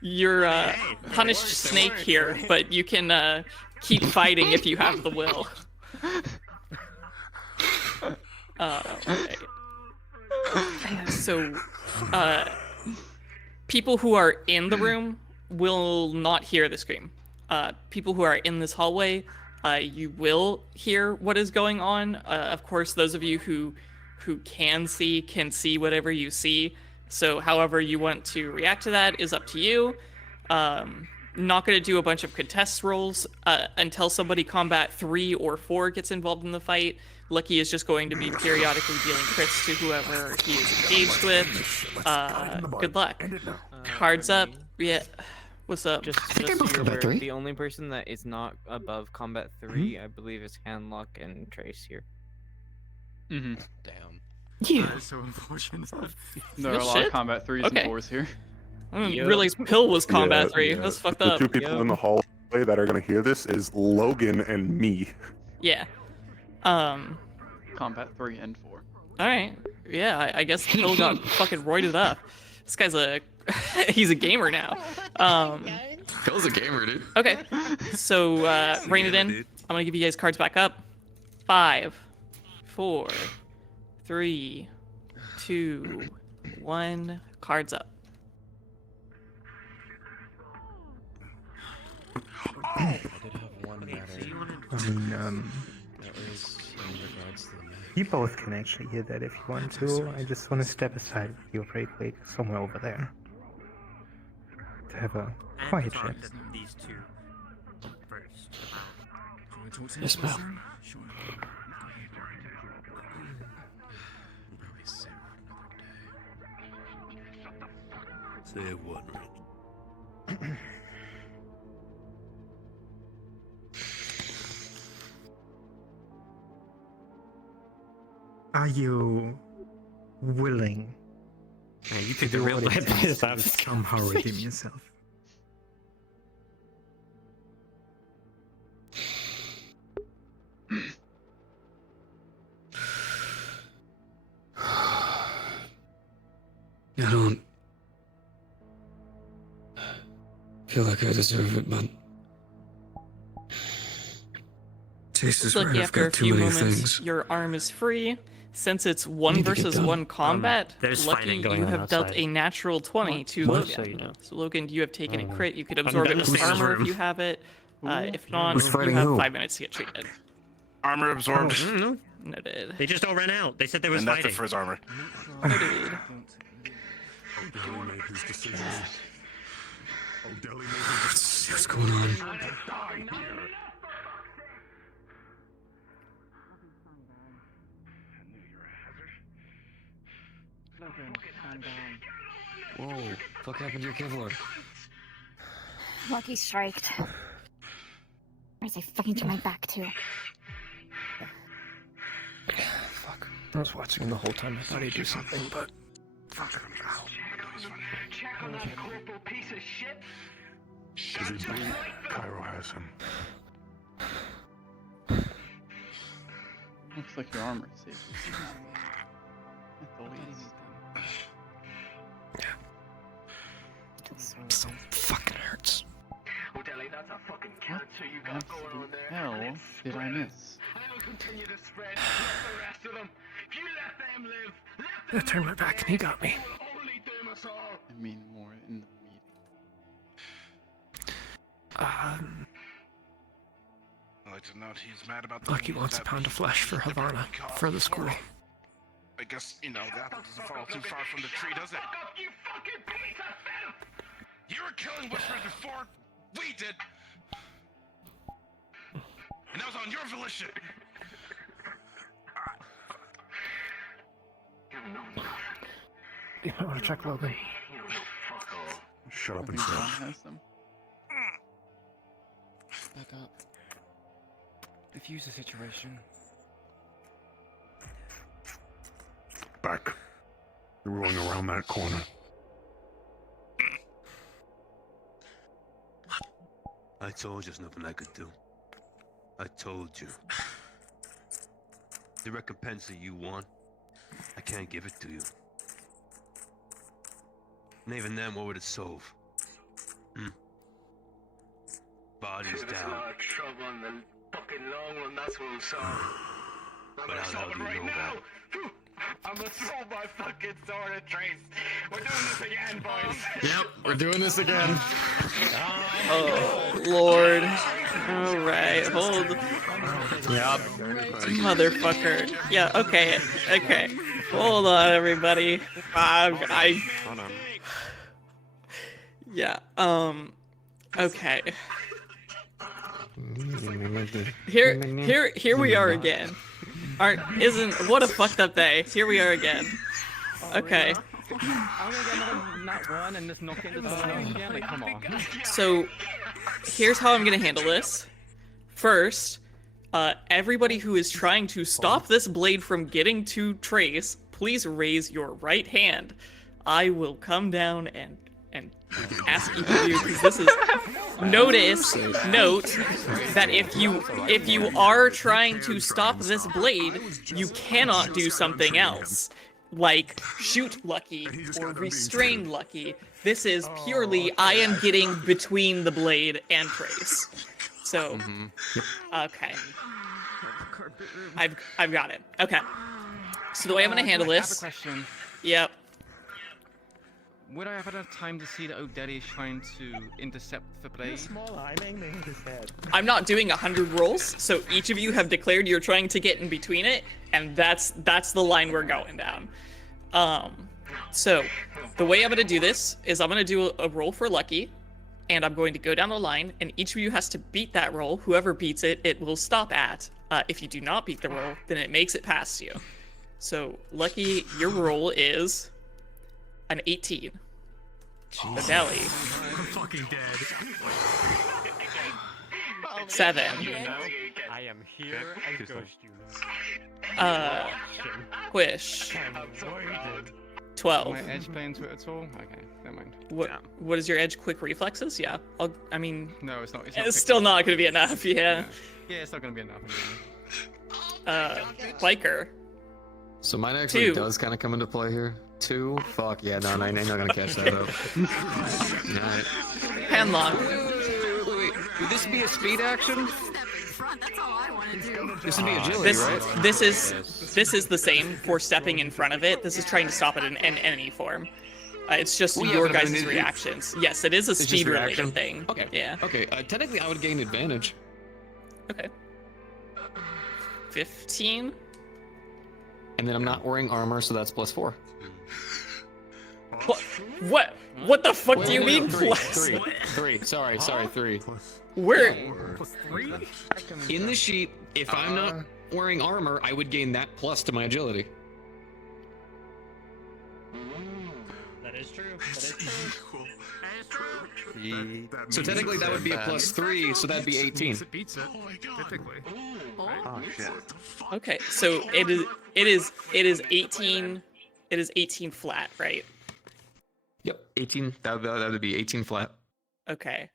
you're punished snake here, but you can keep fighting if you have the will. Okay. So, people who are in the room will not hear the scream. People who are in this hallway, you will hear what is going on. Of course, those of you who can see whatever you see. So however you want to react to that is up to you. Not going to do a bunch of contest rolls until somebody combat 3 or 4 gets involved in the fight. Lucky is just going to be periodically dealing crits to whoever he is engaged with. Good luck. Cards up. Yeah. What's up? Just so you're aware, the only person that is not above combat 3, I believe, is Handlock and Trace here. Mm-hmm. Damn. Yeah. That is so unfortunate. There are a lot of combat 3s and 4s here. I didn't realize Pill was combat 3. That's fucked up. The 2 people in the hallway that are gonna hear this is Logan and me. Yeah. Combat 3 and 4. Alright. Yeah, I guess Pill got fucking roided up. This guy's he's a gamer now. Phil's a gamer, dude. Okay. So rein it in. I'm gonna give you guys cards back up. 5, 4, 3, 2, 1. Cards up. I did have one matter. I mean, That was You both can actually hear that if you want to. I just want to step aside with your freight plate somewhere over there. To have a quiet chat. These two first. Yes, ma'am. Say what, Rich? Are you willing You to picked a do real what bad it place takes to to have this somehow redeem conversation. yourself? I don't feel like I deserve it, but Chase is Look, right. I've after a got too few many moments, things. your arm is free. Since it's I one need to get versus done. one combat, there's Lucky fighting going you on have dealt outside. a natural 20 to What? Logan. So you know. So Logan, you have taken a Oh. crit. You could I'm absorb done it with upstairs armor room. if you have it. If not, Who's you fighting have who? 5 minutes to get treated. Armor absorbed. Noted. They just all ran out. They said there was And that's fighting. it for his armor. Noted. O'Delly made his decision. O'Delly made his Let's see what's going on. Whoa, fuck happened to your Kevlar? Lucky striked. Where's I fucking turn my back to? Fuck. I was watching him the whole time. I thought he'd do something, but fuck. Ow. Check on that corporal piece of shit. Is he bleeding? Cairo has him. Looks like your armor is safe. At the least. So fucking hurts. O'Delly, that's a fucking cancer you got going on there. Hell And it's did I miss? And it'll continue to spread to the rest of them. If you let them live, I turned my back and he got me. only doom us all. I mean more in the meeting. I'd like to note he's mad about the Lucky wants a pound of flesh for Havana, for the school. I guess, you know, the apple doesn't fall too far from the tree, does it? You fucking piece of filth! You were killing Whispers before we did! And that was on your volition! You might want to check Logan. Shut up I and think John crouch. has them. Back up. Diffuse the situation. Back. You're rolling around that corner. I told you there's nothing I could do. I told you. The recompense that you want, I can't give it to you. And even then, what would it solve? Bodies There's a down. lot of trouble in the fucking long run, that's what we'll solve. I'm But gonna how the solve hell it do you right know now! that? I'm gonna throw my fucking sword at Trace. We're doing this again, boys. Yep, we're doing this again. Oh, Lord. Alright, hold. Yep. Motherfucker. Yeah, okay. Okay. Hold on, everybody. Yeah, okay. Here we are again. What a fucked up day. Here we are again. Okay. I'm gonna get another nat one and just knock it into the snow again. Like, come on. So, here's how I'm gonna handle this. First, everybody who is trying to stop this blade from getting to Trace, please raise your right hand. I will come down and ask each of you, because this is note that if you are trying to stop this blade, you cannot do something else, like shoot Lucky or restrain Lucky. This is purely I am getting between the blade and Trace. So, okay, I've got it. Okay, so the way I'm gonna handle I have a this. question. Yep. would I have had enough time to see that O'Daddy is trying to intercept the blade? Small eye in his head. I'm not doing 100 rolls, so each of you have declared you're trying to get in between it, and that's the line we're going down. So the way I'm gonna do this is I'm gonna do a roll for Lucky, and I'm going to go down the line, and each of you has to beat that roll. Whoever beats it, it will stop at. If you do not beat the roll, then it makes it past you. So Lucky, your roll is an 18. The belly. I'm fucking dead. 7. I am here as Ghost Quish. 12. My edge play into it at all? Okay, never mind. What is your edge? Quick reflexes? Yeah. I mean. No, it's not. It's still not going to be enough. Yeah. Yeah, it's not going to be enough. Biker. So mine actually 2. does kind of come into play here. 2? Fuck yeah, no, I'm not gonna catch that up. Alright. Handlock. Wait. Would this be a speed action? This would be agility, right? This is the same for stepping in front of it. This is trying to stop it in any form. It's just your guys' reactions. Yes, it is a speed-related thing. Okay. Yeah. Okay. Technically, I would gain advantage. Okay. 15. And then I'm not wearing armor, so that's +4. What the fuck do you mean plus? 3. Sorry, 3. Where? +3? In the sheet, if I'm not wearing armor, I would gain that plus to my agility. That is true. So technically that would be a +3, so that'd be 18. It beats it. Typically. Oh shit. Okay, so it is 18. It is 18 flat, right? Yep, 18. That would be 18 flat. Okay.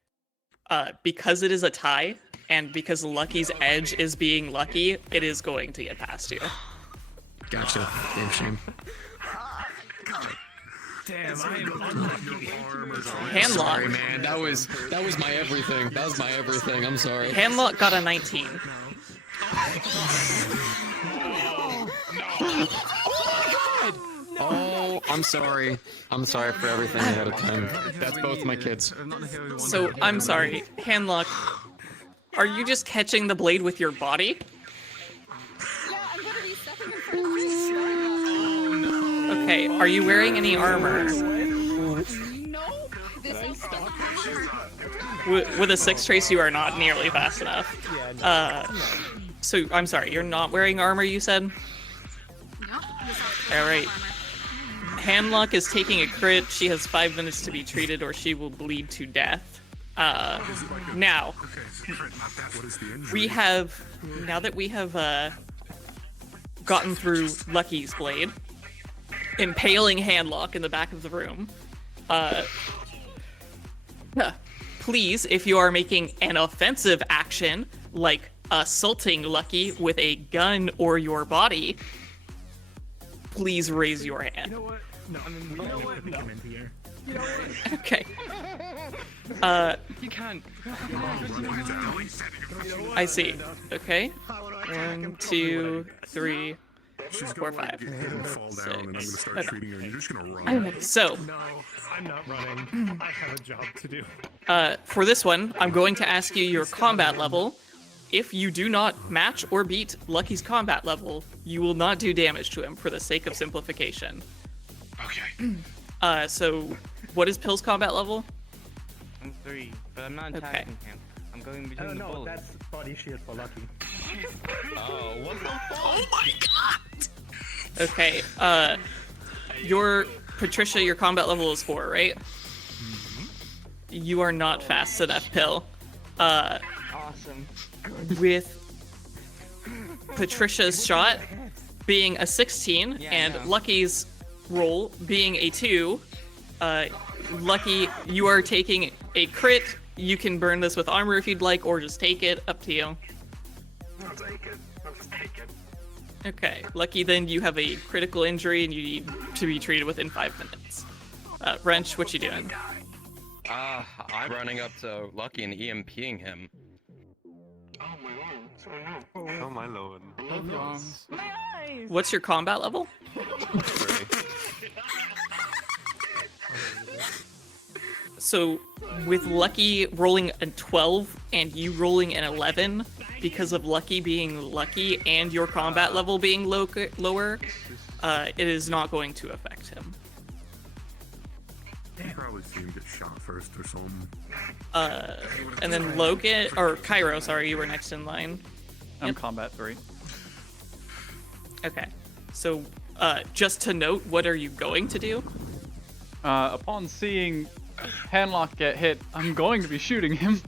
Because it is a tie, and because Lucky's edge is being lucky, it is going to get past you. Gotcha. Damn shame. Damn, I am unlucky. Handlock. Sorry, man. That was my everything. That was my everything. I'm sorry. Handlock got a 19. Oh, I'm sorry. I'm sorry for everything ahead of time. That's both my kids. So, I'm sorry. Handlock, are you just catching the blade with your body? Okay, are you wearing any armor? With a 6 trace, you are not nearly fast enough. So, I'm sorry, you're not wearing armor, you said? Alright. Handlock is taking a crit. She has 5 minutes to be treated or she will bleed to death. Now, now that we have gotten through Lucky's blade, impaling Handlock in the back of the room, please, if you are making an offensive action, like assaulting Lucky with a gun or your body, please raise your hand. You know what? No, I mean, you know what? No. Here. You know what? Okay. You can't. I see. Okay. 1, 2, 3, 4, 5. Fall down, and I'm gonna start treating her, and you're just gonna run. So, No, I'm not running. I have a job to do. for this one, I'm going to ask you your combat level. If you do not match or beat Lucky's combat level, you will not do damage to him for the sake of simplification. Okay. So, what is Pill's combat level? I'm 3, but I'm not attacking him. I'm going between the bullets. That's body shield for Lucky. Oh, what the fuck? Oh my god! Okay, your Patricia, your combat level is 4, right? You are not fast enough, Pill. Awesome. With Patricia's shot being a 16 and Lucky's roll being a 2, Lucky, you are taking a crit. You can burn this with armor if you'd like, or just take it. Up to you. I'll take it. Let's take it. Okay, Lucky, then you have a critical injury and you need to be treated within 5 minutes. Wrench, what you doing? I'm running up to Lucky and EMPing him. Oh my lord. What's your combat level? So with Lucky rolling a 12 and you rolling an 11, because of Lucky being lucky and your combat level being lower, it is not going to affect him. He probably seen get shot first or something. And then Logan, or Cairo, sorry, you were next in line. I'm combat 3. Okay. So, just to note, what are you going to do? Upon seeing Handlock get hit, I'm going to be shooting him.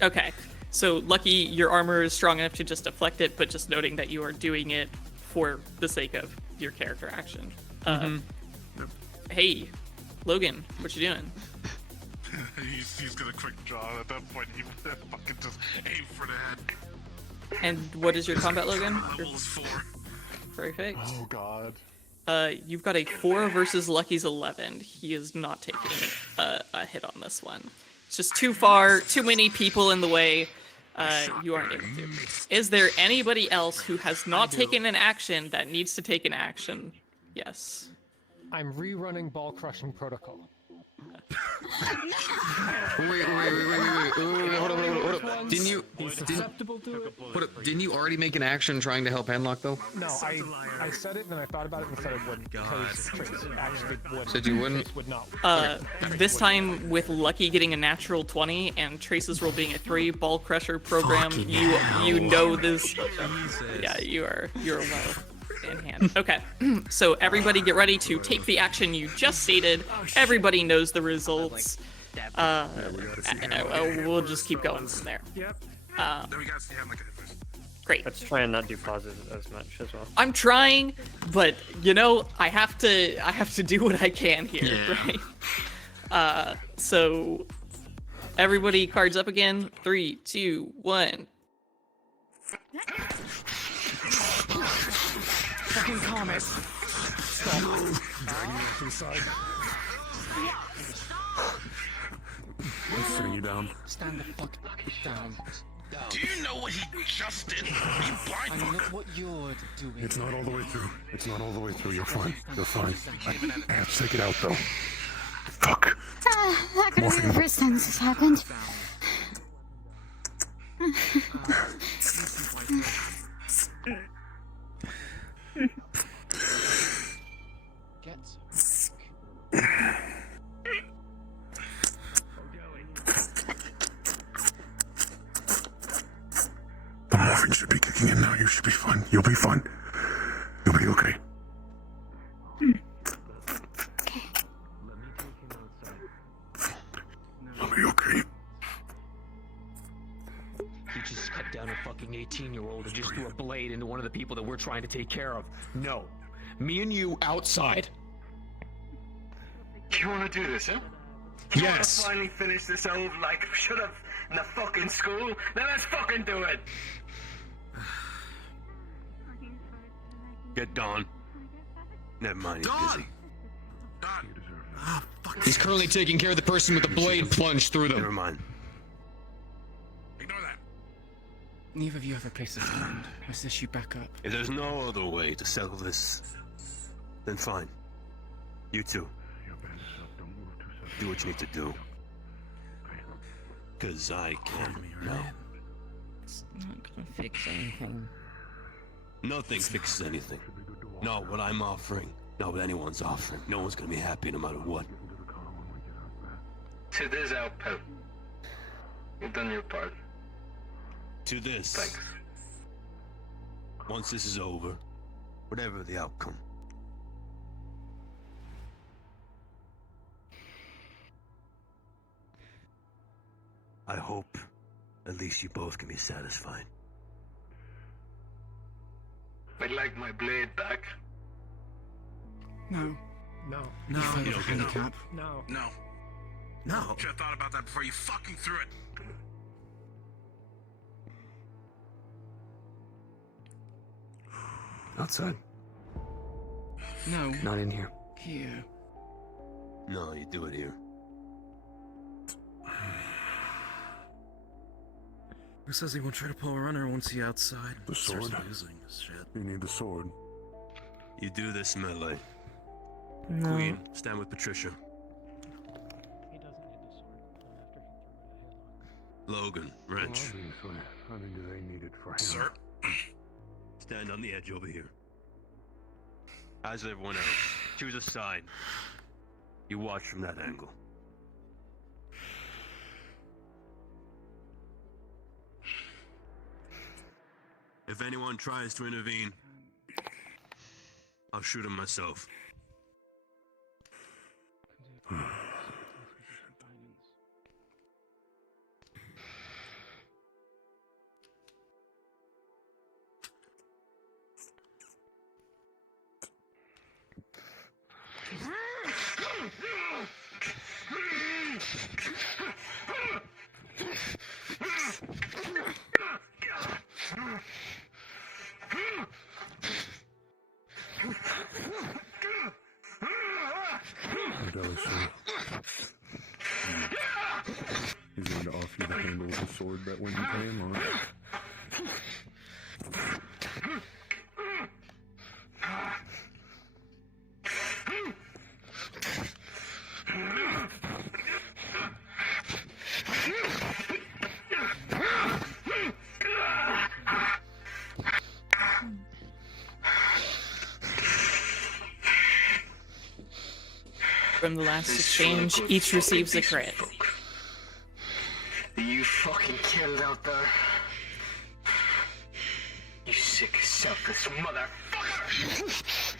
Okay. So, Lucky, your armor is strong enough to just deflect it, but just noting that you are doing it for the sake of your character action. Hey, Logan, what you doing? he's gonna quick draw. At that point, he would fucking just aim for the head. And what is your combat, Logan? Level is 4. Perfect. Oh god. You've got a 4 versus Lucky's 11. He is not taking a hit on this one. It's just too far, too many people in the way. You aren't able to. Is there anybody else who has not taken an action that needs to take an action? Yes. I'm rerunning ball crushing protocol. Wait, hold up. Didn't you already make an action trying to help Handlock though? No, I said it and then I thought about it and said it wouldn't. Because Trace actually wouldn't. Said you wouldn't? Trace would not. This time with Lucky getting a natural 20 and Trace's roll being a 3 ball crusher program, you know this. Yeah, you're well in hand. Okay, so everybody get ready to take the action you just stated. Everybody knows the results. We'll just keep going from there. Great. Let's try and not do pauses as much as well. I'm trying, but you know, I have to do what I can here, right? So everybody cards up again. 3, 2, 1. Fucking comet. Stop. Dragging you off inside. I'm sitting you down. Stand the fuck down. Do you know what he just did? You blind I know what you're doing. It's not all the way through. It's not all the way through. You're fine. You're fine. I have to take it out though. Fuck. That could be the first time this has happened. The morphine should be kicking in now. You should be fine. You'll be fine. You'll be okay. You'll be okay. You just cut down a fucking 18-year-old and just threw a blade into one of the people that we're trying to take care of. No. Me and you outside. You wanna do this, huh? Yes. You wanna finally finish this old, like, should have in the fucking school? Then let's fucking do it! Get Don. Never mind, he's busy. He's currently taking care of the person with the blade plunged through them. Never mind. Neither of you have a place to stand. Let's issue back up. If there's no other way to settle this, then fine. You too. Do what you need to do. Cause I can't now. It's not gonna fix anything. Nothing fixes anything. Not what I'm offering. Not what anyone's offering. No one's gonna be happy no matter what. To this outpost. You've done your part. To this. Thanks. Once this is over, whatever the outcome. I hope at least you both can be satisfied. I'd like my blade back. No. No. No. You failed handicap. No. No. No. Should have thought about that before you fucking threw it. Outside. No. Not in here. Here. No, you do it here. Who says he won't try to pull a runner once he's outside? The sword. Starts losing his shit. You need the sword. You do this melee. No. Queen, stand with Patricia. Logan, wrench. Obviously. I mean, do they need it for him? Sir? Stand on the edge over here. As everyone else, choose a side. You watch from that angle. If anyone tries to intervene, I'll shoot him myself. He's going to offer you the handle of the sword that when you pay him, or... From the last exchange, each receives a crit. You fucking killed out there. You sick, selfish motherfucker!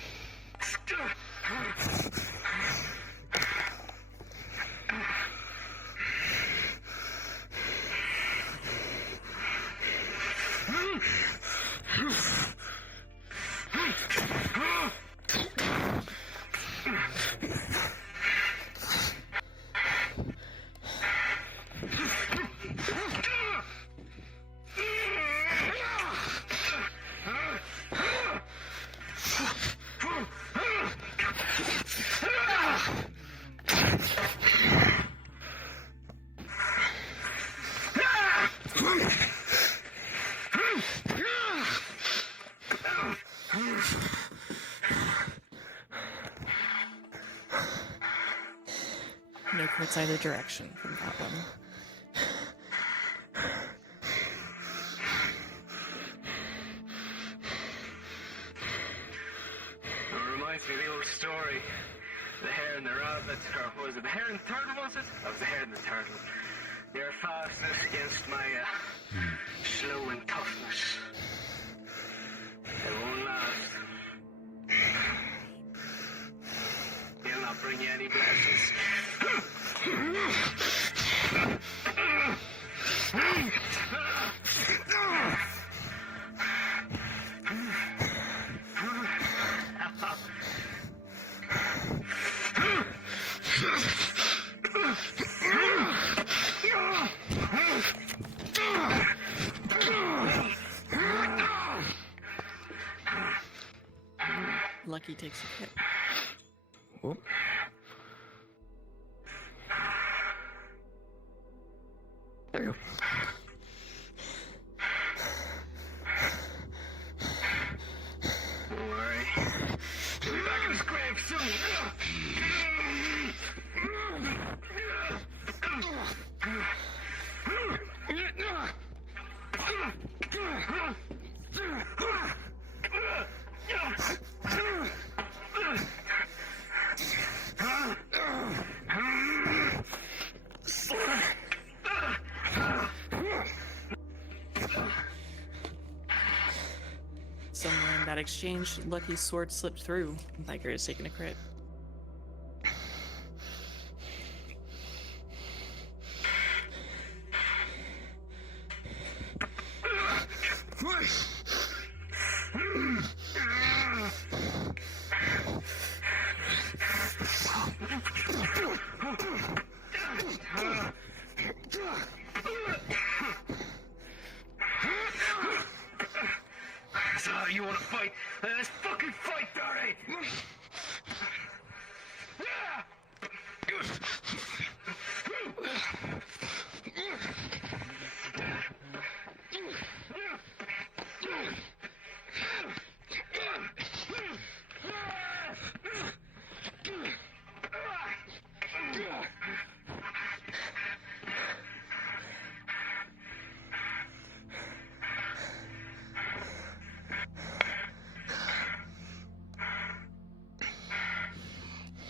No crits either direction from that one. It reminds me of the old story. The hare and the rabbit, or was it the hare and the turtle, was it? That was the hare and the turtle. Their fastness against my slow and toughness. It won't last. He'll not bring you any blessings. Lucky takes a hit. Oh. There you go. Don't worry. We'll be back in this grave soon. Somewhere in that exchange, Lucky's sword slipped through. Tiger is taking a crit. So you wanna fight? Let's fucking fight, Dirty!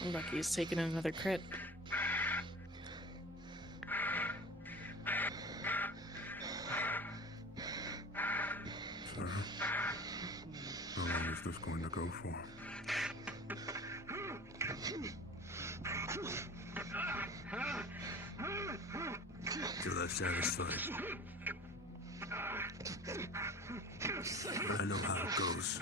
Lucky's taking another crit. Sir, how long is this going to go for? Till I'm satisfied. I know how it goes.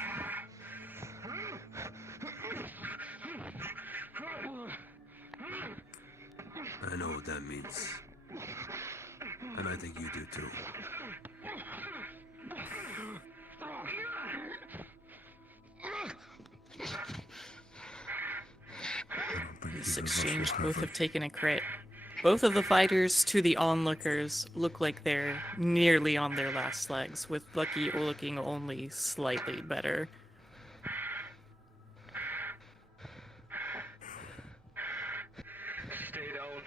I know what that means. And I think you do too. This exchange, both have taken a crit. Both of the fighters to the onlookers look like they're nearly on their last legs, with Lucky looking only slightly better. Stay down.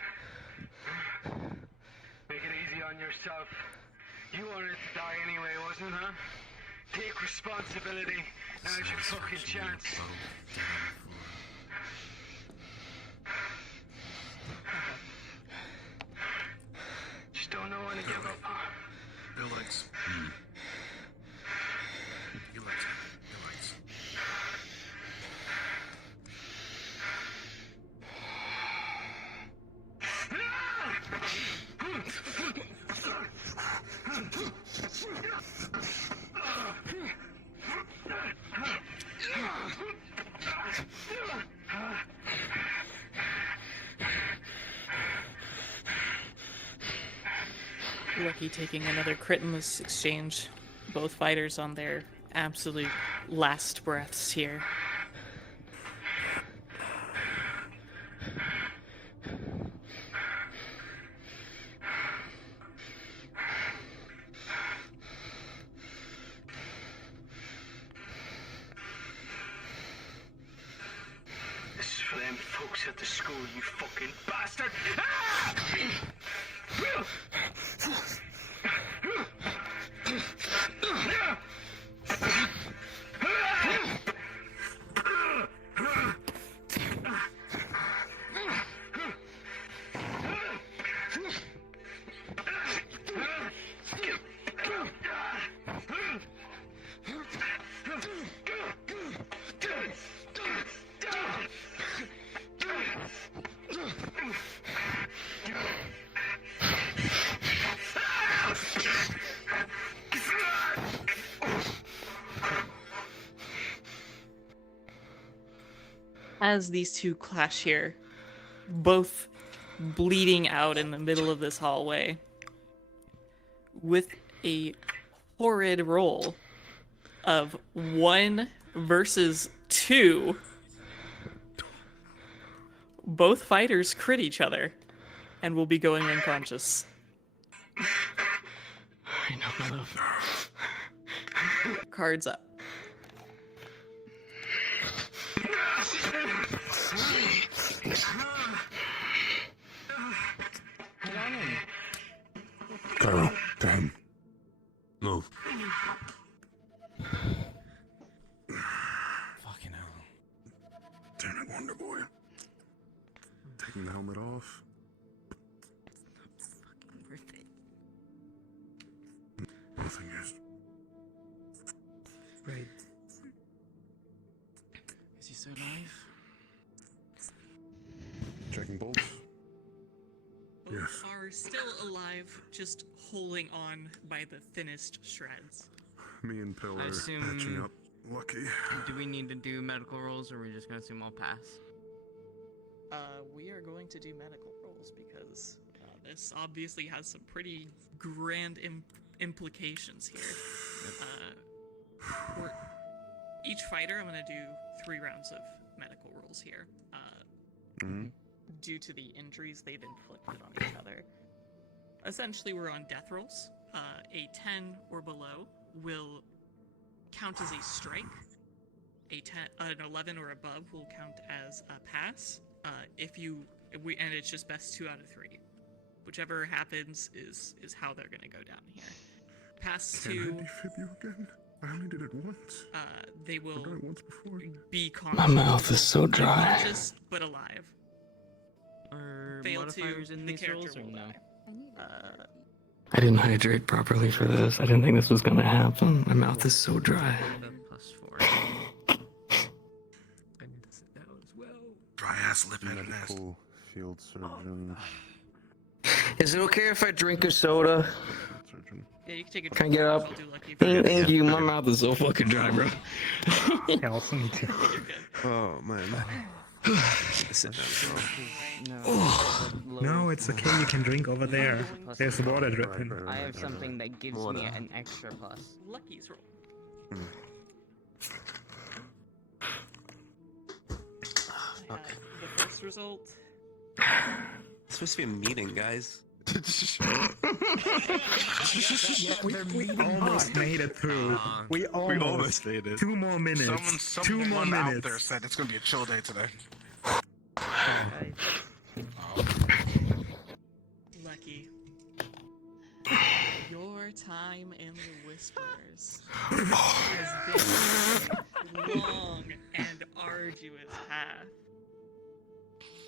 Make it easy on yourself. You wanted to die anyway, wasn't it, huh? Take responsibility. Now's your fucking chance. Just don't know when to give up. Relax. Relax. Relax. Lucky taking another crit in this exchange. Both fighters on their absolute last breaths here. This is for them folks at the school, you fucking bastard! Ah! As these two clash here, both bleeding out in the middle of this hallway, with a horrid roll of 1 versus 2, both fighters crit each other and will be going unconscious. I know, my love. Cards up. Cairo, to him. Move. Fucking hell. Damn it, Wonder Boy. Taking the helmet off. Worth it. Nothing is. Right. Is he still alive? Checking bolts. Both Yes. are still alive, just holding on by the thinnest shreds. Me and Pill I are assume- patching up. Lucky. Do we need to do medical rolls, or are we just gonna assume I'll pass? We are going to do medical rolls because this obviously has some pretty grand implications here. For each fighter, I'm going to do 3 rounds of medical rolls here. Due to the injuries they've inflicted on each other. Essentially, we're on death rolls. A 10 or below will count as a strike. An 11 or above will count as a pass. And it's just best 2 out of 3. Whichever happens is how they're gonna go down here. Pass Can I 2. defib you again? I only did it once. They will I've done it once before. be My mouth is so dry. unconscious but alive. Are Fail modifiers to in the these character rolls or will no? die. I didn't hydrate properly for this. I didn't think this was gonna happen. My mouth is so dry. I need to sit down as well. Dry ass lip and ass. Medical field surgeon. Is it okay if I drink a soda? Surgeon. Yeah, you can take a Can I get up? I'll do Lucky. Thank you. My mouth is so fucking dry, bro. Yeah, also me too. Oh man. Sit down. No, it's okay. You can drink over there. There's water dripping. I have something that gives me an extra plus. Lucky's roll. I have the first result. It's supposed to be a meeting, guys. We almost made it through. We almost made it. 2 more minutes. Someone out there said it's gonna be a chill day today. Lucky. Your time in the Whispers has been a long and arduous path.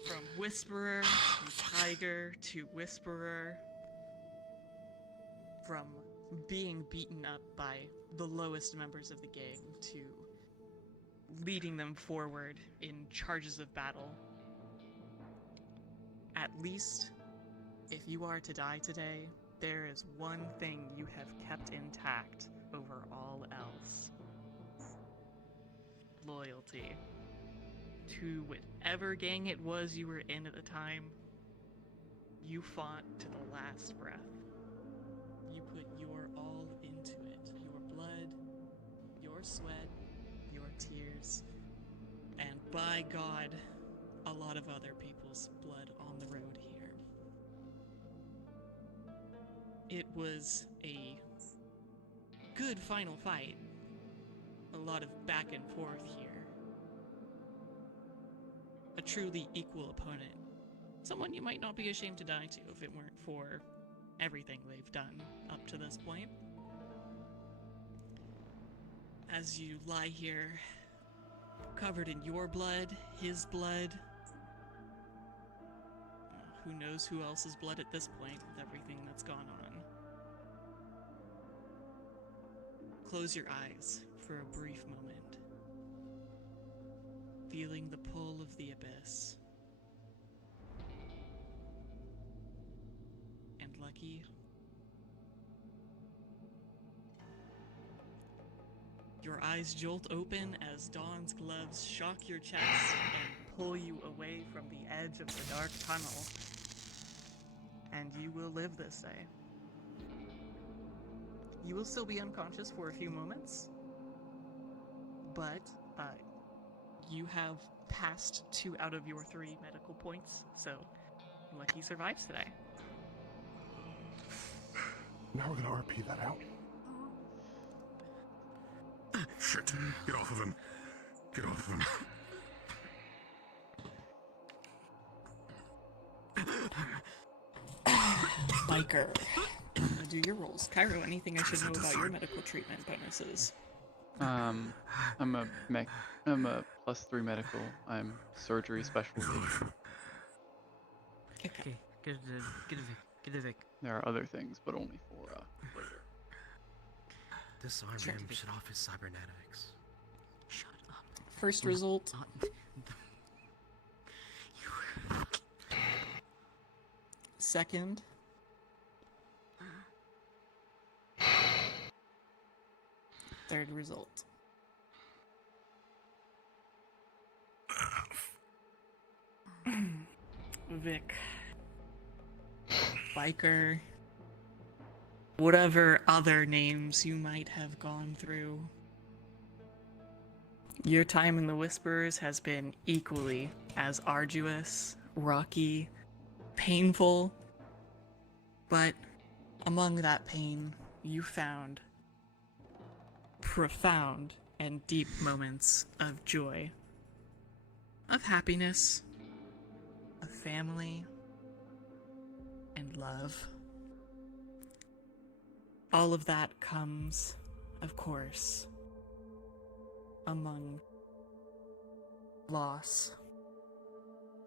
From Whisperer to Tiger to Whisperer. From being beaten up by the lowest members of the gang to leading them forward in charges of battle. At least, if you are to die today, there is one thing you have kept intact over all else. Loyalty. To whatever gang it was you were in at the time, you fought to the last breath. You put your all into it. Your blood, your sweat, your tears, and by God, a lot of other people's blood on the road here. It was a good final fight. A lot of back and forth here. A truly equal opponent. Someone you might not be ashamed to die to if it weren't for everything they've done up to this point. As you lie here, covered in your blood, his blood, who knows who else's blood at this point with everything that's gone on. Close your eyes for a brief moment, feeling the pull of the abyss. And Lucky, your eyes jolt open as Dawn's gloves shock your chest and pull you away from the edge of the dark tunnel. And you will live this day. You will still be unconscious for a few moments, but you have passed 2 out of your 3 medical points, so Lucky survives today. Now we're gonna RP that out. Shit. Get off of him. Get off of him. Biker. Do your rolls. Cairo, anything I should know about your medical treatment bonuses? I'm a +3 medical. I'm surgery specialty. Okay, get a Vic. There are other things, but only for later. Disarm him. Shut off his cybernetics. Shut up. First result. Second. Third result. Vic. Biker. Whatever other names you might have gone through. Your time in the Whisperers has been equally as arduous, rocky, painful, but among that pain, you found profound and deep moments of joy, of happiness, of family, and love. All of that comes, of course, among loss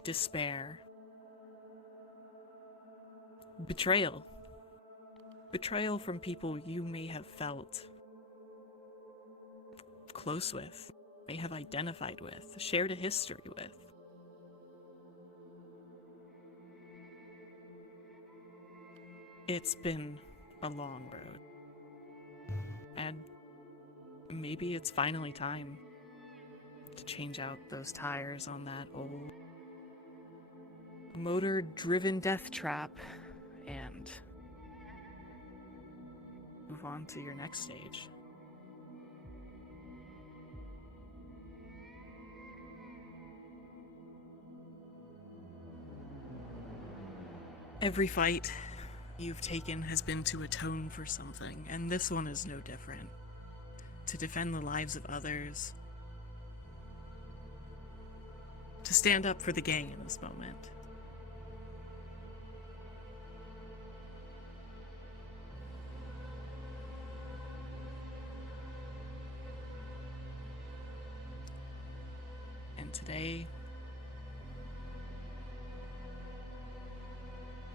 despair, betrayal. Betrayal from people you may have felt close with, may have identified with, shared a history with. It's been a long road. And maybe it's finally time to change out those tires on that old motor-driven death trap and move on to your next stage. Every fight you've taken has been to atone for something, and this one is no different. To defend the lives of others. To stand up for the gang in this moment. And today,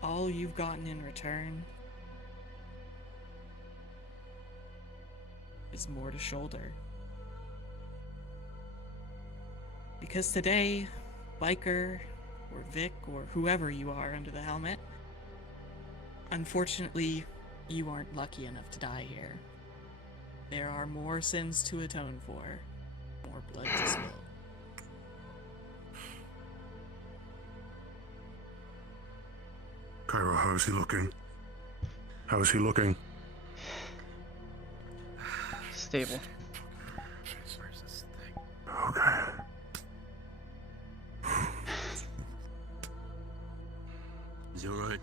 all you've gotten in return is more to shoulder. Because today, Biker, or Vic, or whoever you are under the helmet, unfortunately, you aren't lucky enough to die here. There are more sins to atone for, more blood to spill. Cairo, how is he looking? How is he looking? Stable. Okay. Is he alright?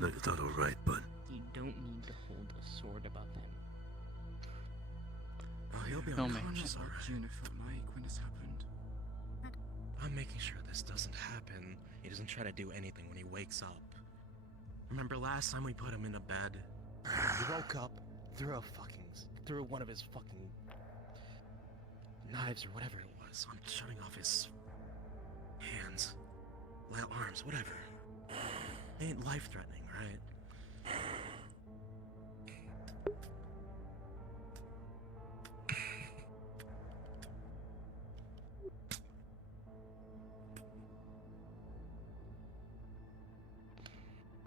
No, it's not alright, but... You don't need to hold a sword above him. Oh, he'll be unconscious, alright. Uniform, Mike, when this happened. I'm making sure this doesn't happen. He doesn't try to do anything when he wakes up. Remember last time we put him in a bed? He woke up, threw one of his fucking knives or whatever it was. I'm shutting off his hands, arms, whatever. They ain't life-threatening, right?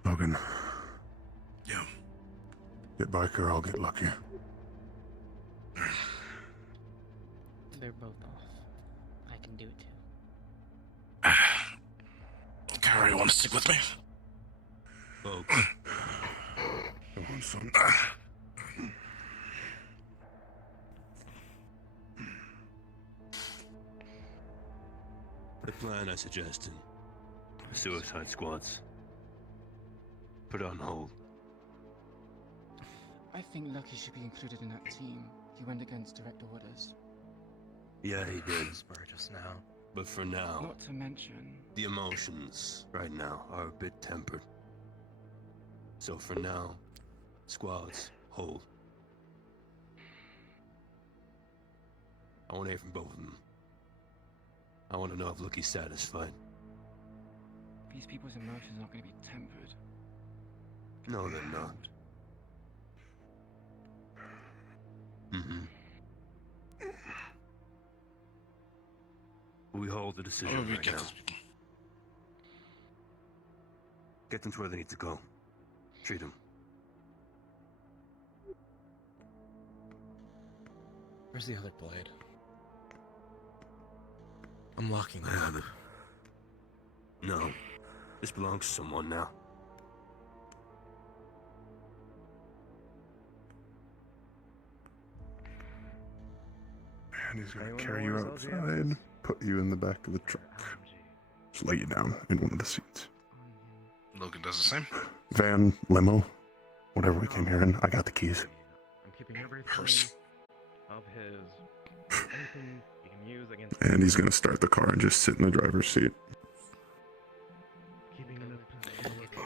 Logan. Yeah. Get Biker, I'll get Lucky. They're both off. I can do it too. Cairo, you want to stick with me? Okay. Come on, son. The plan I suggested. Suicide squads. Put it on hold. I think Lucky should be included in that team. He went against direct orders. Yeah, he did. Just now. But for now, Not to mention... the emotions right now are a bit tempered. So for now, squads, hold. I want to hear from both of them. I want to know if Lucky's satisfied. These people's emotions are not going to be tempered. No, they're not. We hold the decision right now. Get them to where they need to go. Treat them. Where's the other blade? I'm locking the other. No. This belongs to someone now. And he's gonna carry you outside, put you in the back of the truck. Just lay you down in one of the seats. Logan does the same. Van, limo, whatever we came here in, I got the keys. I'm keeping everything of his. Anything you can use against. And he's gonna start the car and just sit in the driver's seat.